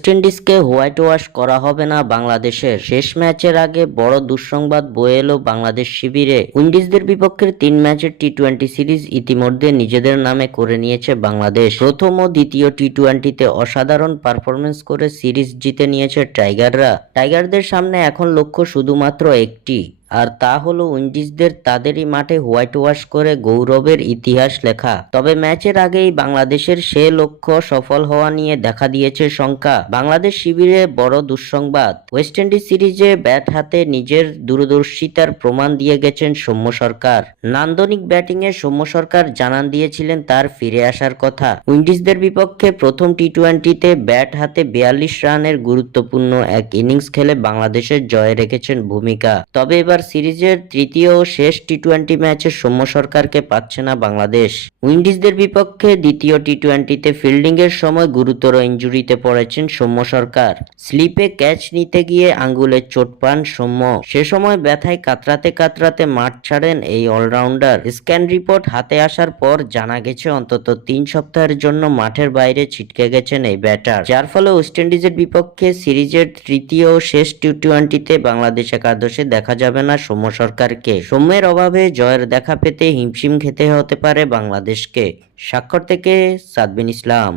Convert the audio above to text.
West ইন্ডিজকে white wash করা হবে না বাংলাদেশের। শেষ ম্যাচের আগে বড় দুঃসংবাদ বয়ে এলো বাংলাদেশ শিবিরে। উইন্ডিজদের বিপক্ষের 3 ম্যাচের টি-20 সিরিজ ইতিমধ্যে নিজেদের নামে করে নিয়েছে বাংলাদেশ। প্রথম ও দ্বিতীয় টি-20তে অসাধারণ পারফরমেন্স করে সিরিজ জিতে নিয়েছে টাইগাররা। টাইগারদের সামনে এখন লক্ষ্য শুধুমাত্র একটি, আর তা হলো উইন্ডিজদের তাদেরই মাঠে হোয়াইট ওয়াশ করে গৌরবের ইতিহাস লেখা। তবে ম্যাচের আগেই বাংলাদেশের সে লক্ষ্য সফল হওয়া নিয়ে দেখা দিয়েছে শঙ্কা। বাংলাদেশ শিবিরে বড় দুঃসংবাদ, ওয়েস্ট ইন্ডিজ সিরিজে ব্যাট হাতে নিজের দূরদর্শিতার প্রমাণ দিয়ে গেছেন সৌম্য সরকার। নান্দনিক ব্যাটিংয়ে সৌম্য সরকার জানান দিয়েছিলেন তার ফিরে আসার কথা। উইন্ডিজদের বিপক্ষে প্রথম টি-20তে ব্যাট হাতে 42 রানের গুরুত্বপূর্ণ এক ইনিংস খেলে বাংলাদেশের জয়ে রেখেছেন ভূমিকা। তবে এবার সিরিজের তৃতীয় ও শেষ টি-20 ম্যাচে সৌম্য সরকারকে পাচ্ছে না বাংলাদেশ। উইন্ডিজদের বিপক্ষে দ্বিতীয় টি-20তে ফিল্ডিং এর সময় গুরুতর ইনজুরিতে পড়েছেন সৌম্য সরকার। স্লিপে ক্যাচ নিতে গিয়ে আঙ্গুলে চোট পান সৌম্য। সে সময় ব্যথায় কাতরাতে কাতরাতে মাঠ ছাড়েন এই অলরাউন্ডার। স্ক্যান রিপোর্ট হাতে আসার পর জানা গেছে অন্তত 3 সপ্তাহের জন্য মাঠের বাইরে ছিটকে গেছেন এই ব্যাটার, যার ফলে ওয়েস্ট ইন্ডিজের বিপক্ষে সিরিজের তৃতীয় ও শেষ টি-20তে বাংলাদেশ একাদশে দেখা যাবে না সৌম্য সরকারকে। সৌম্যের অভাবে জয়ের দেখা পেতে হিমশিম খেতে হতে পারে বাংলাদেশকে। স্বাক্ষর থেকে সাদবিন ইসলাম।